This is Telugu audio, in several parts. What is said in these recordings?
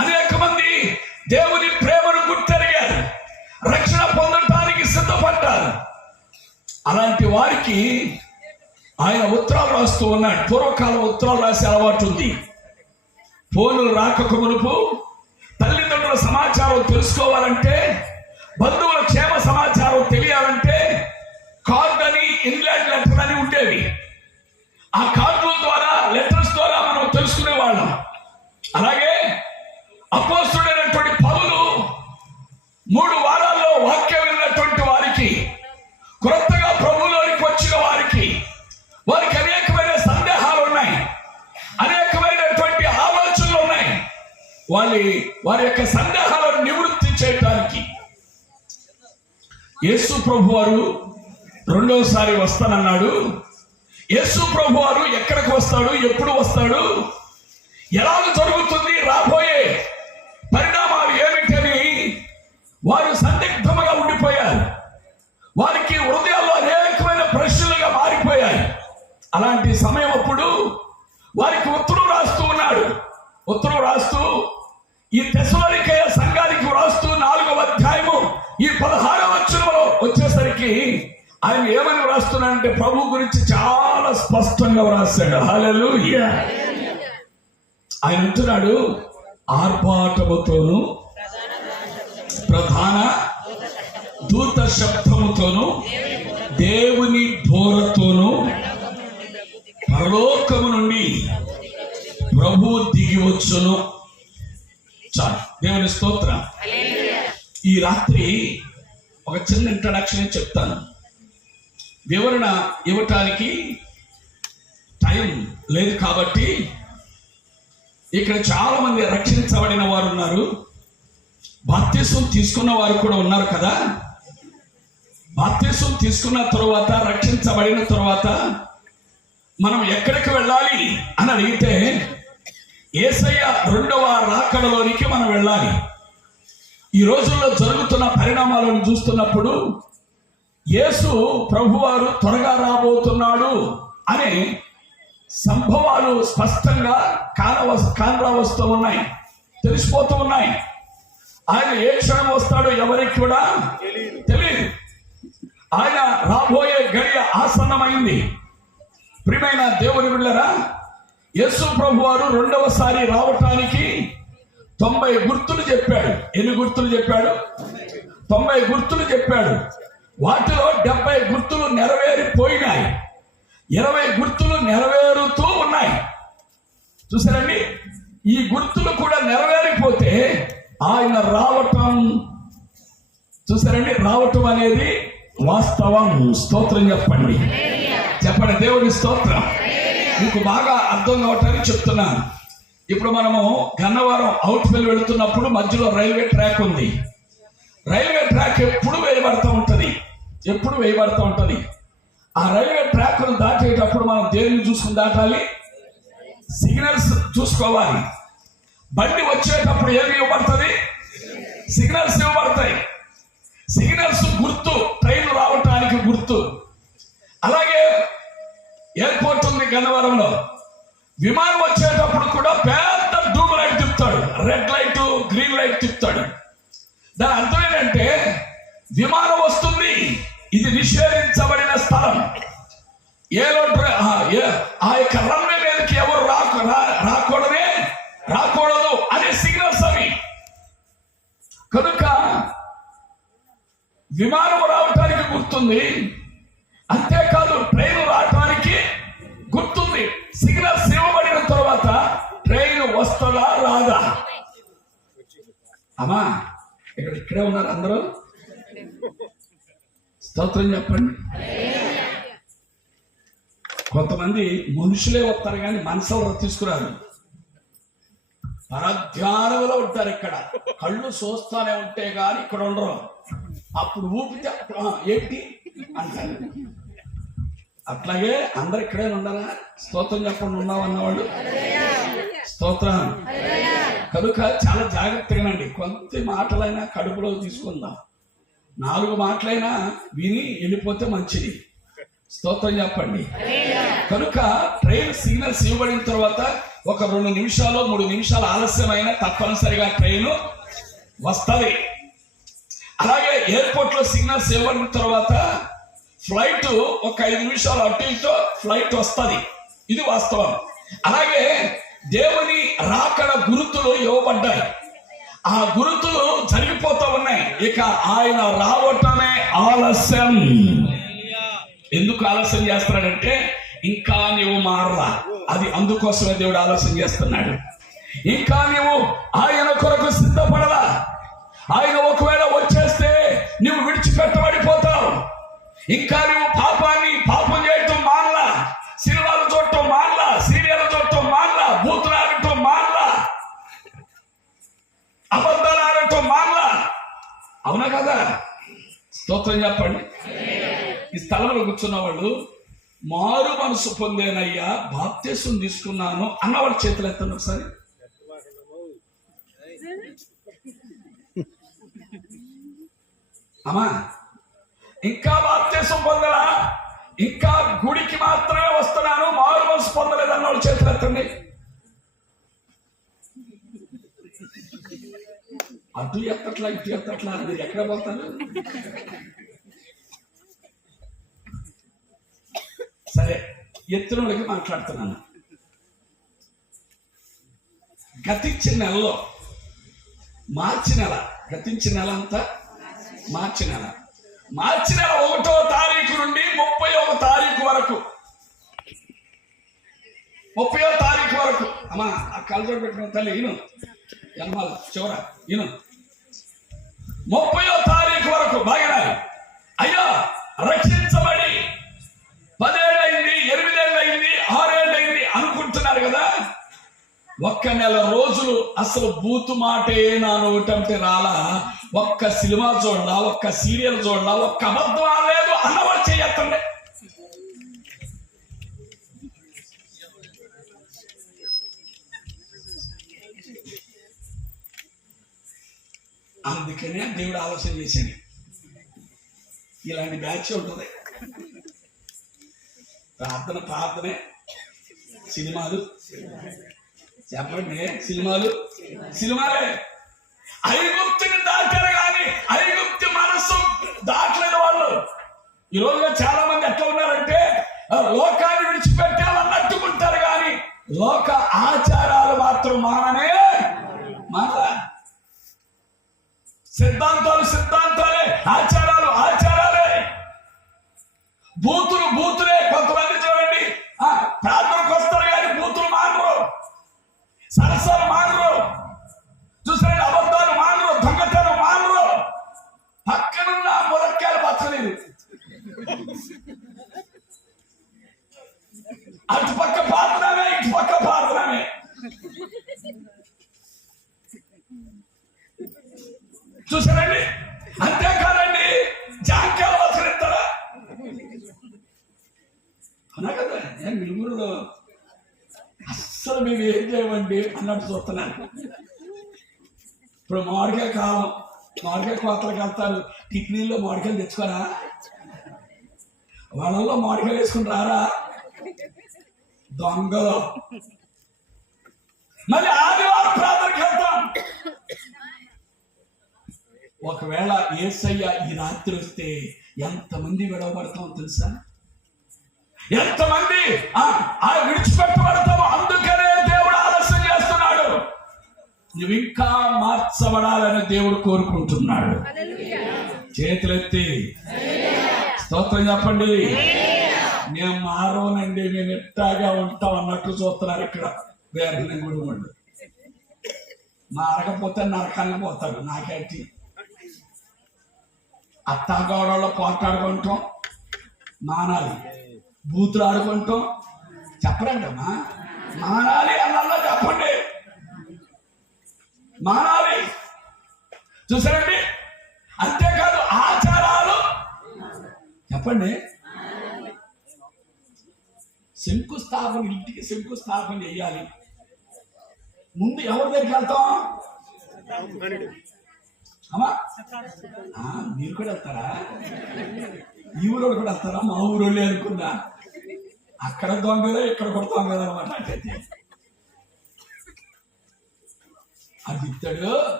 అనేక మంది దేవుని ప్రేమను గుర్తెరిగారు, రక్షణ పొందటానికి సిద్ధపడ్డారు. అలాంటి వారికి ఆయన ఉత్తరాలు రాస్తూ ఉన్నాడు. పూర్వకాలం ఉత్తరాలు రాసే అలవాటు ఉంది. ఫోన్లు రాకకు మునుపు తల్లిదండ్రుల సమాచారం తెలుసుకోవాలంటే, బంధువుల క్షేమ సమాచారం తెలియాలంటే కార్డు అని, ఇంగ్లాండ్ లెటర్ అని ఉండేవి. ఆ కార్డుల ద్వారా, లెటర్స్ ద్వారా మనం తెలుసుకునే వాళ్ళం. అలాగే అపోస్తుడైనటువంటి పౌలు 3 వారాల్లో వాక్యం విన్నటువంటి వారికి, కొత్తగా ప్రభువులోనికి వచ్చిన వారికి అనేకమైన సందేహాలు ఉన్నాయి, అనేకమైనటువంటి ఆలోచనలు ఉన్నాయి. వారి యొక్క సందేహాలను నివృత్తి చేయడానికి యేసు ప్రభు వారు 2వసారి వస్తానన్నాడు. యేసు ప్రభు వారు ఎక్కడికి వస్తాడు, ఎప్పుడు వస్తాడు, ఎలా జరుగుతుంది, రాబోయే పరిణామాలు ఏమిటని వారు సందిగ్ధముగా ఉండిపోయారు. వారికి హృదయాల్లో అనేకమైన ప్రశ్నలుగా మారిపోయాయి. అలాంటి సమయం అప్పుడు వారికి ఉత్తరం రాస్తూ ఉన్నాడు. ఉత్తరం రాస్తూ ఈ తెస్సలోనికయ సంఘానికి రాస్తూ 4వ అధ్యాయము ఈ 16వ వచనంలో వచ్చేసరికి ఆయన ఏమని రాస్తున్నాడంటే ప్రభు గురించి చాలా స్పష్టంగా రాశాడు. హల్లెలూయా. ఆయన అంటున్నాడు, ఆర్భాటముతోను ప్రధాన దూత శబ్దముతోను దేవుని బోరతోను పరలోకము నుండి ప్రభు దిగి వచ్చును. చాలు, దేవుని స్తోత్రం. ఈ రాత్రి ఒక చిన్న ఇంట్రడక్షన్ చెప్తాను. వివరణ ఇవ్వటానికి టైం లేదు కాబట్టి ఇక్కడ చాలా మంది రక్షించబడిన వారు ఉన్నారు, బాప్తిసం తీసుకున్న వారు కూడా ఉన్నారు కదా. బాప్తిసం తీసుకున్న తరువాత, రక్షించబడిన తరువాత మనం ఎక్కడికి వెళ్ళాలి అని అడిగితే యేసయ్య 2వ రాకడలోనికి మనం వెళ్ళాలి. ఈ రోజుల్లో జరుగుతున్న పరిణామాలను చూస్తున్నప్పుడు యేసు ప్రభువారు త్వరగా అనే సంభవాలు స్పష్టంగా కానరావస్తూ ఉన్నాయి, తెలిసిపోతూ ఉన్నాయి. ఆయన ఏ క్షణం వస్తాడో ఎవరికి కూడా తెలియదు. ఆయన రాబోయే గడియ ఆసన్నమైంది. ప్రియమైన దేవుని బిడ్డలారా, యేసు ప్రభువారు 2వసారి రావటానికి 90 గుర్తులు చెప్పాడు. ఎన్ని గుర్తులు చెప్పాడు? 90 గుర్తులు చెప్పాడు. వాటిలో 70 గుర్తులు నెరవేరిపోయినాయి, 20 గుర్తులు నెరవేరుతూ ఉన్నాయి. చూసారండి, ఈ గుర్తులు కూడా నెరవేరిపోతే ఆయన రావటం, చూసారండి, రావటం అనేది వాస్తవం. స్తోత్రం చెప్పండి, చెప్పండి, దేవుని స్తోత్రం. మీకు బాగా అర్థం కావటానికి చెప్తున్నాను. ఇప్పుడు మనము గన్నవరం అవుట్ఫిల్ వెళుతున్నప్పుడు మధ్యలో రైల్వే ట్రాక్ ఉంది. రైల్వే ట్రాక్ ఎప్పుడు వేయబడుతూ ఉంటుంది. ఆ రైల్వే ట్రాక్ను దాటేటప్పుడు మనం దేనిని చూసుకుని దాటాలి? సిగ్నల్స్ చూసుకోవాలి. బండి వచ్చేటప్పుడు ఏమి ఇవ్వబడుతుంది? సిగ్నల్స్ ఇవ్వబడతాయి. సిగ్నల్స్ గుర్తు, ట్రైన్ రావటానికి గుర్తు. అలాగే ఎయిర్పోర్ట్ ఉంది గన్నవరంలో, విమానం వచ్చేటప్పుడు కూడా పెద్ద డూమ్ లైట్ తిప్పుతాడు, రెడ్ లైట్, గ్రీన్ లైట్ తిప్పుతాడు. దాని అర్థం ఏంటంటే విమానం వస్తుంది, ఇది నిషేధించబడిన స్థలం, ఆ యొక్క రన్వే మీదకి ఎవరు రాకూడదు అనే సిగ్నల్స్ అవి. కనుక విమానం రావటానికి గుర్తుంది, అంతేకాదు ట్రైన్ రావటానికి గుర్తుంది. సిగ్నల్స్ ఇవ్వబడిన తర్వాత ట్రైన్ వస్తుందా రాదా? అమ్మా, ఇక్కడే ఉన్నారు అందరూ, స్తోత్రం చెప్పండి. కొంతమంది మనుషులే వస్తారు కానీ మనసులో తీసుకురారు, పరధ్యానంలో ఉంటారు. ఇక్కడ కళ్ళు చూస్తానే ఉంటే గాని ఇక్కడ ఉండరు. అప్పుడు ఊపితే ఏంటి అంటారు. అట్లాగే అందరు ఇక్కడే ఉండరా? స్తోత్రం చెప్పండి, ఉన్నామన్నవాళ్ళు స్తోత్రం. కనుక చాలా జాగ్రత్తగానండి. కొంత మాటలైనా కడుపులో తీసుకుందాం, 4 మాటలైనా విని వెళ్ళిపోతే మంచిది. స్తోత్రం చెప్పండి. కనుక ట్రైన్ సిగ్నల్స్ ఇవ్వబడిన తర్వాత ఒక 2 నిమిషాలు 3 నిమిషాలు ఆలస్యమైన తప్పనిసరిగా ట్రైన్ వస్తుంది. అలాగే ఎయిర్పోర్ట్ లో సిగ్నల్స్ ఇవ్వడిన తర్వాత ఫ్లైట్ ఒక 5 నిమిషాలు అటు ఇటు ఫ్లైట్ వస్తుంది. ఇది వాస్తవం. అలాగే దేవుని రాకడ గుర్తులు ఇవ్వబడ్డాయి. ఆ గుర్తులు జరిగిపోతూ ఉన్నాయి. ఇక ఆయన రావటమే ఆలస్యం. ఎందుకు ఆలస్యం చేస్తున్నాడంటే ఇంకా నీవు మారలా. అది అందుకోసమే దేవుడు ఆలస్యం చేస్తున్నాడు. ఇంకా నీవు ఆయన కొరకు సిద్ధపడలా. ఆయన ఒకవేళ వచ్చేస్తే నువ్వు విడిచిపెట్టబడిపోతావు. ఇంకా నువ్వు పాపం చేయటం మానలా, సినిమాలు చూడటం మానలా, సీరియల్ చూడటం మానలా, బూతులు ఆడటం మానలా, అబద్ధాలు ఆడటం మానలా. అవునా కదా? స్తోత్రం చెప్పండి. ఈ స్థలంలో కూర్చున్న వాళ్ళు మారు మనసు పొందేనయ్యా, బాప్తిసం తీసుకున్నాను అన్నవాడు చేతులు ఎత్తండి ఒకసారి. అమ్మా, ఇంకా బాప్తిసం పొందలా, ఇంకా గుడికి మాత్రమే వస్తున్నాను, మారు మనసు పొందలేదు అన్నవాడు చేతులు ఎత్తండి. అటు ఎత్తట్లా ఇటు ఎత్తట్లా, మీరు ఎక్కడ పోతారు? సరే, ఎత్తున వాళ్ళకి మాట్లాడుతున్నాను. గతించిన నెలలో మార్చి నెల, గతించిన నెల అంతా మార్చి నెల 1వ తారీఖు నుండి 31వ తారీఖు వరకు, 30వ తారీఖు వరకు, అమ్మా ఆ కళ్ళజోడు పెట్టుకున్న తల్లి ఈను జన్మాల చివర ఈను 30వ తారీఖు వరకు బాగా అయ్యా రక్షించబడి 10 ఏళ్ళైంది, 8 ఏళ్ళైంది, 6 ఏళ్ళైంది అనుకుంటున్నారు కదా. 1 నెల రోజులు అసలు బూతు మాటే నా నోటంటే రాలా, ఒక్క సినిమా చూడలా, ఒక్క సీరియల్ చూడలా, ఒక్క అబద్ధం ఆడలేదు అన్నవాడు చేయత్తండి. అందుకనే దేవుడు ఆలోచన చేశాడు, ఇలాంటి బ్యాచ్ ఉంటుంది. ప్రార్థనే, సినిమాలు చెప్పండి, సినిమాలే. ఐగుప్తుని దాటారు కానీ ఐగుప్తు మనస్సు దాటలేదు వాళ్ళు. ఈ రోజున చాలా మంది ఎట్లా ఉన్నారంటే లోకాన్ని విడిచిపెట్టాలన్నట్టుకుంటారు కానీ లోక ఆచారాలు మాత్రం మాననే సిద్ధాంతాలే, ఆచారాలే, బూతులే. కొంతమంది చూడండి ప్రార్థనకు వస్తారు కానీ బూతులు మానరు, సరసాలు మానరు, చూసారండి అబద్ధాలు మానరు, దొంగతనం మానరు. పక్కనున్న ములక్కాయలు పచ్చలేదు, అటు పక్క పాత్రమే, ఇటు పక్క పాత్రమే. చూసారండి. అంతేకాదండి జాంకాయలు పచ్చనిస్తారా? అన్నా కదా, మిగురు అస్సలు మేము ఏం చేయమండి అన్నట్టు చూస్తున్నారు. ఇప్పుడు మామిడికాయ కాలం, మామిడికాయ కోతలకు వెళ్తారు, టిఫిన్లో మామిడికాయలు తెచ్చుకోరా, వాళ్ళల్లో మామిడికాయలు వేసుకుని రారా దొంగలు. మళ్ళీ ఆదివారం ప్రార్థనకి వెళ్తాం. ఒకవేళ యేసయ్య ఈ రాత్రి వస్తే ఎంతమంది విడవబడతామో తెలుసా? ఎంతమంది విడిచిపెట్టబడతామో. అందుకనే దేవుడు ఆలస్యం చేస్తున్నాడు. నువ్వు ఇంకా మార్చబడాలని దేవుడు కోరుకుంటున్నాడు. చేతులెత్తి స్తోత్రం చెప్పండి. మేము మారోనండి, మేము ఎట్టాగా ఉంటాం అన్నట్టు చూస్తున్నారు ఇక్కడ వేరే గుడి వాళ్ళు. మారకపోతే నరకానికి పోతాడు. నాకేంటి అత్తాగౌడలో పోట్లాడుకుంటాం మానాలి, బూతులు ఆడుకుంటాం చెప్పరండి అమ్మా. మానాలి అన్నల్లో చెప్పండి, మానాలి. చూసారండి. అంతేకాదు ఆచారాలు చెప్పండి. శంకుస్థాపన, ఇంటికి శంకుస్థాపన చేయాలి. ముందు ఎవరి దగ్గరికి వెళ్తాం? అమ్మా మీరు కూడా వెళ్తారా? ఈ ఊరు కూడా వెళ్తారా? మా ఊరోళ్ళే అనుకున్నా. అక్కడ దొంగలే, ఇక్కడ కూడా దొంగలు అనమాట. అది ఇస్తాడు.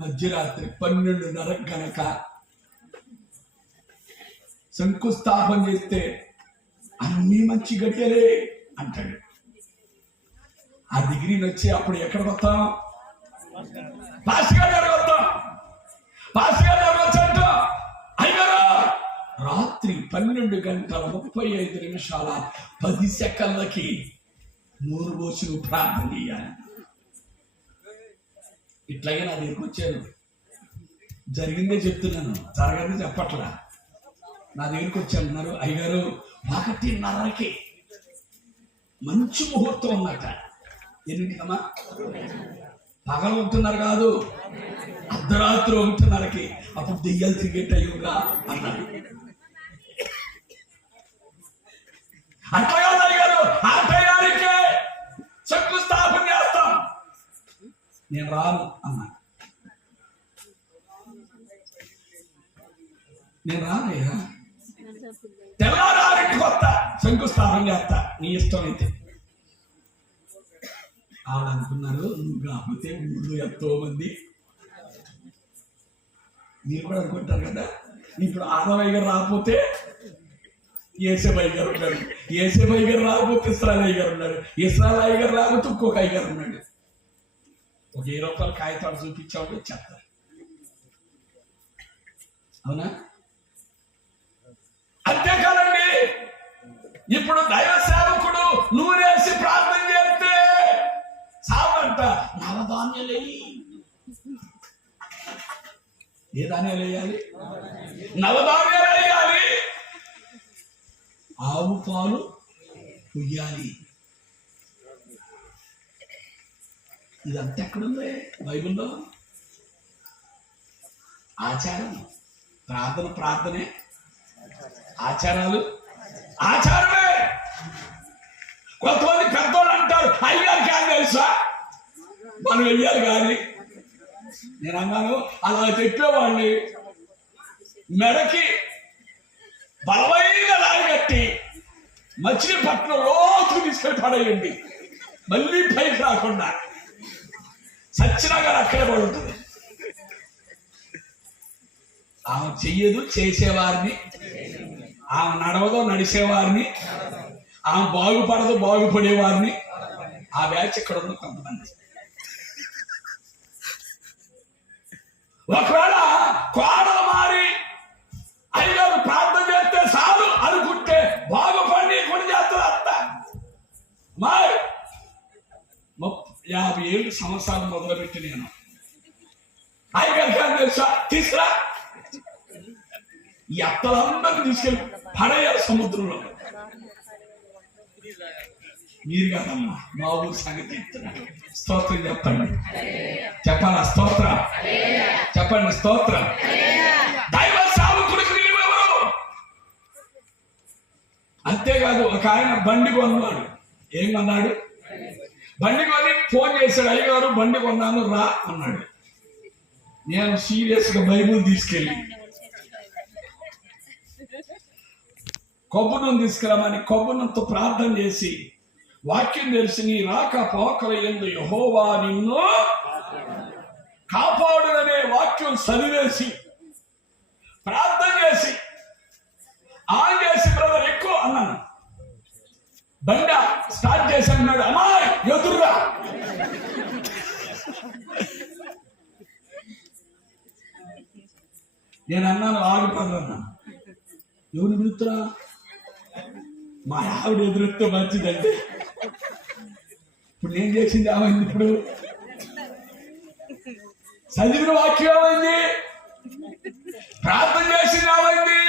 మధ్యరాత్రి 12:30 గనక శంకుస్థాపన చేస్తే అన్ని మంచి గడియలే అంటాడు. ఆ డిగ్రీని వచ్చి అప్పుడు ఎక్కడికి వస్తాం? పాస్టర్ గారి దగ్గరకు వస్తాం. పాస్టర్ గారి దగ్గరకు వచ్చంటాం, అయ్యారు రాత్రి 12:35 నూరు పోసి ప్రార్థన చేయాలి. ఇట్లాగే నా దగ్గరికి వచ్చాను. జరిగిందే చెప్తున్నాను, జరగదే చెప్పట్లా. నా దగ్గరికి వచ్చాను, అన్నారు అయ్యారు 1:30 మంచి ముహూర్తం ఉందట. ఎన్నింటికమ్మా? పగలు ఉంటున్నారు కాదు, అర్ధరాత్రి 1:30. అప్పుడు దెయ్యాలు తిరిగేట అయ్యుగా అన్నాడు. అట్లాగే అయ్యారు ఆ టయానికే శంకుస్థాపన చేస్తాం. నేను రాను అన్నా. నేను రానయ్యా, తెల్లారింటికి వస్తా, శంకుస్థాపన చేస్తా, నీ ఇష్టం అయితే. వాళ్ళు అనుకున్నారు నువ్వు కాకపోతే ఊళ్ళో ఎంతో మంది, మీరు కూడా అనుకుంటారు కదా. ఇప్పుడు ఆదమయ్య గారు రాకపోతే ఏసేబయ్య గారు ఉన్నాడు, ఏసేబయ్య గారు రాకపోతే ఇస్రాయలయ్య గారు ఉన్నాడు, ఇస్రాయలయ్య గారు రాకపోతే ఇంకొక అయ్య గారు ఉన్నాడు. ఒక 20 రూపాయల కాగితాలు చూపించామంటే చెప్తారు. అవునా? అంతేకాదండి, ఇప్పుడు దైవ సేవకుడు నూరేసి ప్రార్థన చేస్తే సావంట నవధాన్యాలేయి. ఏ ధాన్యాలు వేయాలి? నవధాన్యాలు వేయాలి. ఆవు పాలు పొయ్యాలి. ఇదంతా ఎక్కడుంది బైబిల్లో? ఆచారం. ప్రార్థనే, ఆచారాలు ఆచారమే. కొంతమంది పెద్దోళ్ళు అంటారు అయ్యారు కానీ తెలుసా మనం వెయ్యాలి కానీ. నేను అన్నాను అలా చెప్పేవాడిని మెడకి బలమైన లాగి కట్టి మచిలీపట్నం లోతు తీసుకెళ్ళి పడేయండి, మళ్ళీ పైకి రాకుండా. సచ్చినా గారు అక్కడే పడి ఉంటుంది. ఆమె చెయ్యదు చేసేవారిని, ఆమె నడవదో నడిచేవారిని, ఆమె బాగుపడదు బాగుపడేవారిని. ఆ బ్యాచ్ ఇక్కడ ఉంది కొంతమంది. ఒకవేళ కోడలు మారి అయ్యారు ప్రార్థన చేస్తే చాలు అనుకుంటే బాగుపడి కొన్ని చేస్తారు. అత్త మా 57 సంవత్సరాలు మొదలుపెట్టి నేను అయ్యగారు కానీ తెలుసా తీసుకురా, ఈ అత్తలందరినీ తీసుకెళ్ళి పడేయాలి సముద్రంలో. మీరు కదమ్మా, మా ఊరు సంగతి చెప్తున్నారు. స్తోత్రం చెప్పండి, చెప్పాలా? స్తోత్రం చెప్పండి, స్తోత్రం. దైవ సేవకుడికి నిలువెవరు? అంతేకాదు, ఒక ఆయన బండి కొన్నాడు. ఏం కొన్నాడు? బండి కొని ఫోన్ చేశాడు, అయ్యగారు బండి కొన్నాను రా అన్నాడు. నేను సీరియస్ గా బైబుల్ తీసుకెళ్ళి కొబ్బరి నూనె తీసుకురామని కొబ్బరి నూనెతో ప్రార్థన చేసి వాక్యం తెలిసి నీ రాక పోకల యందు యెహోవా నిన్ను కాపాడుననే వాక్యం చదివేసి ప్రార్థన చేసి ఆన్ చేసి బ్రదర్ ఎక్కువ అన్నాను. బండ స్టార్ట్ చేసి అన్నాడు, అమ్మాయి ఎదురుగా. నేను అన్నాను ఆగిపోతున్నా. ఎవరు పిలుతురా? మా ఆవిడ ఎదురెత్తే మంచిదండి. ఇప్పుడు నేను చేసింది ఏమైంది? ఇప్పుడు చదివిన వాక్యం ఏమైంది? ప్రార్థన చేసింది ఏమైంది?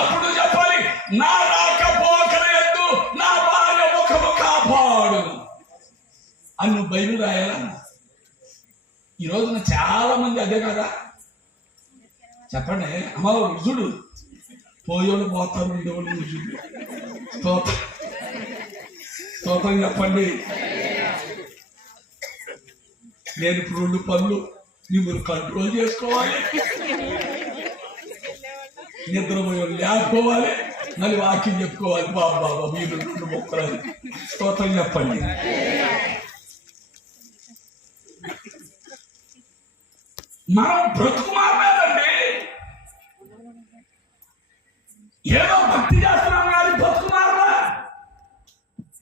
అప్పుడు చెప్పాలి, నా రాకపోకల యందు నా భార్య ముఖము కాపాడు అని నువ్వు బైబిల్ రాయాలన్నా. ఈ రోజున చాలా మంది అదే కదా. చెప్పండి అమ్మ, రుజుడు పోయేవాళ్ళు పోతారు, ఉండేవాళ్ళు రుజుడు. స్తోత్రం చెప్పండి. నేను ఇప్పుడు 2 పనులు మీరు కంట్రోల్ చేసుకోవాలి, నిద్రపోయేవాళ్ళు లేకపోవాలి, మళ్ళీ వాక్యం చెప్పుకోవాలి. బాబా మీరు 2 మొక్కలు స్తోత్రం చెప్పండి. మనం బ్రతుకు మారలేదండి, ఏదో భక్తి చేస్తున్నాం